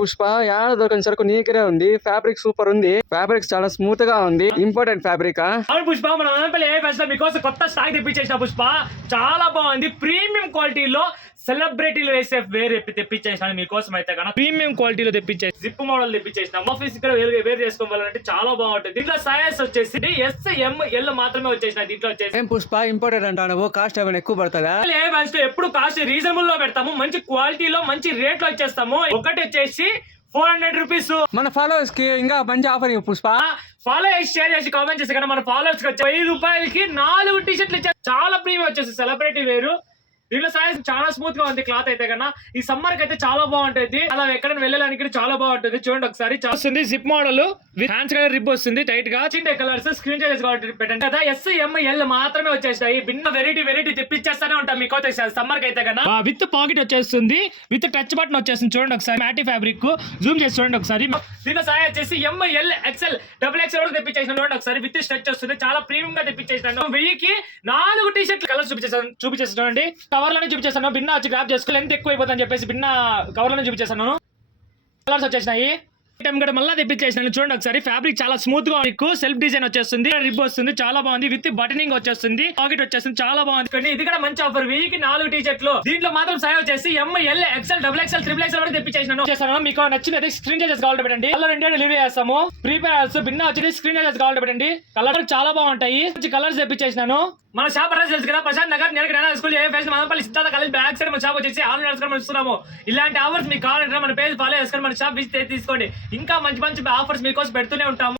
పుష్ప యాడ దొరకని సరుకు నీకరే ఉంది. ఫ్యాబ్రిక్ సూపర్ ఉంది. ఫ్యాబ్రిక్ చాలా స్మూత్ గా ఉంది. Important fabric. అవును పుష్ప, మన మదనపల్లి ఏ ఫెస్ట్ లో మీకోసం కొత్త స్టాక్ తెప్పించేసిన పుష్ప. చాలా బాగుంది. ప్రీమియం క్వాలిటీలో సెలబ్రిటీలు వేసే వేరే తెప్పించేసాను మీకోసం. అయితే కన్నా ప్రీమియం క్వాలిటీలో తెప్పించేసి జిప్ మోడల్ తెప్పించేసిన ఆఫీస్ ఇక్కడ వేరు చేసుకోవాలంటే చాలా బాగుంటుంది. దీంట్లో సైజ్ వచ్చేసి SML మాత్రమే వచ్చేసిన. దీంట్లో వచ్చేసి ఏం పుష్ప ఇంపార్టెంట్ అంటావు, కాస్ట్ ఏమైనా ఎక్కువ పడుతుందా? ఏ ఫెస్ట్ లో ఎప్పుడు కాస్ట్ రీజనబుల్ లో పెడతాము, మంచి క్వాలిటీలో మంచి రేట్ లో వచ్చేస్తాము. ఒకటి వచ్చేసి 400 రూపీస్. మన ఫాలోవర్స్ కి ఇంకా మంచి ఆఫర్ పుష్ప. ఫాలో చేసి షేర్ చేసి కామెంట్ చేసి కదా మన ఫాలోవర్స్ కి వచ్చి 1000 రూపాయలకి 4 టీ షర్ట్లు ఇచ్చారు. చాలా ప్రీమియం వచ్చేసి సెలబ్రిటీ వేరు. దీంట్లో సైజ్ చాలా స్మూత్ గా ఉంది. క్లాత్ అయితే కన్నా ఈ సమ్మర్ కి అయితే చాలా బాగుంటుంది. అలా ఎక్కడైనా వెళ్ళడానికి చాలా బాగుంటుంది. చూడండి ఒకసారి వస్తుంది zip model with hands colour rib వస్తుంది టైట్ గా. చింటే కలర్స్ స్క్రీన్ షాట్ పెట్టండి కదా. SML మాత్రమే వచ్చేస్తాయి. భిన్న వెరైటీ తెప్పించేస్తానే ఉంటాం మీకు సమ్మర్ కి అయితే కన్నా. విత్ పాకెట్ వచ్చేస్తుంది, విత్ టచ్ బటన్ వచ్చేస్తుంది. చూడండి ఒకసారి మ్యాటీ ఫ్యాబ్రిక్ జూమ్ చేసి చూడండి ఒకసారి. దీని సైజ్ వచ్చేసి ML XL XXL వరకు తెప్పించేసిన. చూడండి ఒకసారి విత్ స్ట్రెచ్ వస్తుంది. చాలా ప్రీమియం గా తెప్పించేసాను. 1000కి 4 టీ షర్ట్ కలర్స్ చూపించేస్తాను చూడండి. కవర్లోనే చూపించేస్తాను. భిన్న వచ్చి గ్రాప్ చేసుకో లెంత్ ఎక్కువ అయిపోతుందని చెప్పేసి భిన్న కవర్లోనే చూపించేస్తాను. కలర్స్ వచ్చేసినాయి. మళ్ళీ తెప్పించేసాను. చూడండి ఒకసారి. ఫ్యాబ్రిక్ చాలా స్మూత్ గా మీకు సెల్ఫ్ డిజైన్ వచ్చేస్తుంది. రిబ్ వస్తుంది. చాలా బాగుంది. విత్ బటనింగ్ వచ్చేస్తుంది. పాకెట్ వచ్చేస్తుంది. చాలా బాగుంది. ఇది కూడా మంచి ఆఫర్. 1000కి 4 టీ షర్ట్లు. దీంట్లో మాత్రం సైజ్ వచ్చేసి ML XL XXL XXL వరకు తెప్పించేసాను. మీకు నచ్చినది స్క్రీన్ చార్జెస్ కావాలంటే పెట్టండి. కలర్ ఇండియా డెలివరీ చేస్తాము. ప్రీపేర్స్ భిన్న వచ్చి స్క్రీన్ చార్జెస్ కావాలంటే పెట్టండి. కలర్ చాలా బాగుంటాయి. కలర్స్ తెప్పించేసినాను. మన షాప్ అడ్రస్ తెలుసు కదా, ప్రశాంత్ నగర్ నేను స్కూల్ ఏ ఫెస్ట్ Madanapalle Siddhartha college back side మన షాప్ వచ్చేసి ఆన్లైన్ మనం ఇస్తున్నాము. ఇలాంటి ఆఫర్స్ మీకు కావాలంటే మన పేజ్ ఫాలో చేసుకొని మన షాప్ విజిట్ తీసుకోండి. ఇంకా మంచి ఆఫర్స్ మీకోసం పెడుతూనే ఉంటాము.